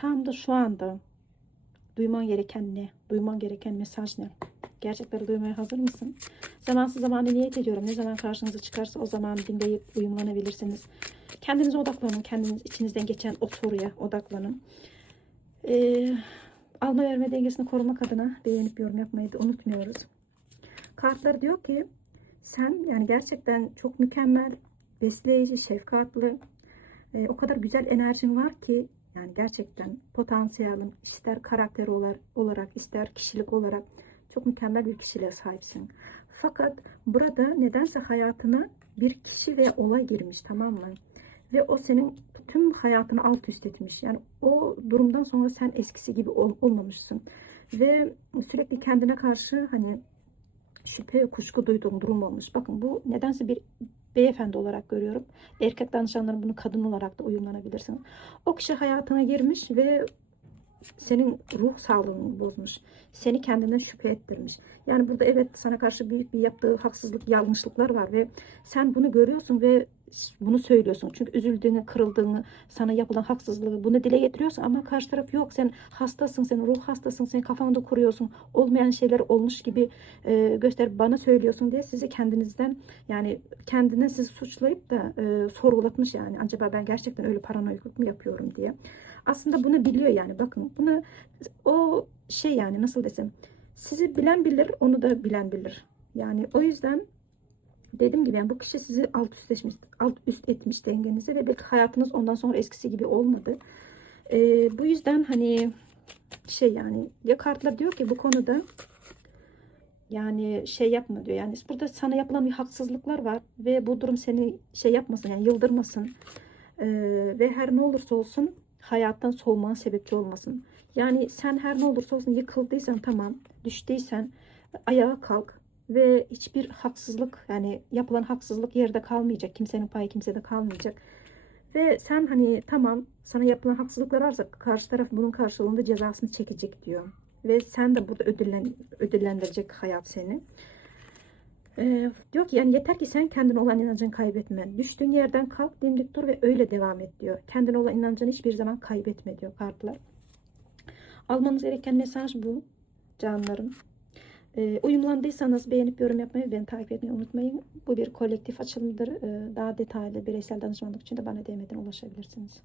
Tam da şu anda duyman gereken ne? Duyman gereken mesaj ne? Gerçekleri duymaya hazır mısın? Zamansız zamanı niyet ediyorum. Ne zaman karşınıza çıkarsa o zaman dinleyip uyumlanabilirsiniz. Kendinize odaklanın. Kendiniz içinizden geçen o soruya odaklanın. Ee, alma verme dengesini korumak adına beğenip yorum yapmayı da unutmuyoruz. Kartlar diyor ki sen yani gerçekten çok mükemmel, besleyici, şefkatli, e, o kadar güzel enerjin var ki yani gerçekten potansiyelin ister karakter olarak ister kişilik olarak çok mükemmel bir kişiliğe sahipsin. Fakat burada nedense hayatına bir kişi ve olay girmiş tamam mı? Ve o senin tüm hayatını alt üst etmiş. Yani o durumdan sonra sen eskisi gibi ol- olmamışsın. Ve sürekli kendine karşı hani şüphe ve kuşku duyduğum durum olmuş. Bakın bu nedense bir beyefendi olarak görüyorum. Erkek danışanların bunu kadın olarak da uyumlanabilirsiniz. O kişi hayatına girmiş ve senin ruh sağlığını bozmuş. Seni kendinden şüphe ettirmiş. Yani burada evet sana karşı büyük bir yaptığı haksızlık, yanlışlıklar var ve sen bunu görüyorsun ve bunu söylüyorsun. Çünkü üzüldüğünü, kırıldığını, sana yapılan haksızlığı bunu dile getiriyorsun ama karşı taraf yok. Sen hastasın, sen ruh hastasın, sen kafanda kuruyorsun. Olmayan şeyler olmuş gibi e, gösterip bana söylüyorsun diye sizi kendinizden yani kendine sizi suçlayıp da e, sorgulatmış yani. Acaba ben gerçekten öyle paranoyaklık mı yapıyorum diye. Aslında bunu biliyor yani. Bakın bunu o şey yani nasıl desem sizi bilen bilir, onu da bilen bilir. Yani o yüzden dediğim gibi yani bu kişi sizi alt üst etmiş, alt üst etmiş dengenizi ve belki hayatınız ondan sonra eskisi gibi olmadı. Ee, bu yüzden hani şey yani ya kartlar diyor ki bu konuda yani şey yapma diyor. Yani burada sana yapılan bir haksızlıklar var ve bu durum seni şey yapmasın yani yıldırmasın. Ee, ve her ne olursa olsun hayattan soğuman sebepçi olmasın. Yani sen her ne olursa olsun yıkıldıysan tamam, düştüysen ayağa kalk ve hiçbir haksızlık yani yapılan haksızlık yerde kalmayacak. Kimsenin payı kimsede kalmayacak. Ve sen hani tamam sana yapılan haksızlıklar varsa karşı taraf bunun karşılığında cezasını çekecek diyor. Ve sen de burada ödüllen, ödüllendirecek hayat seni. Ee, diyor ki yani yeter ki sen kendine olan inancını kaybetme. Düştüğün yerden kalk dimdik dur ve öyle devam et diyor. Kendine olan inancını hiçbir zaman kaybetme diyor kartlar. Almanız gereken mesaj bu canlarım. Ee, uyumlandıysanız beğenip yorum yapmayı ve beni takip etmeyi unutmayın. Bu bir kolektif açılımdır. Ee, daha detaylı bireysel danışmanlık için de bana DM'den ulaşabilirsiniz.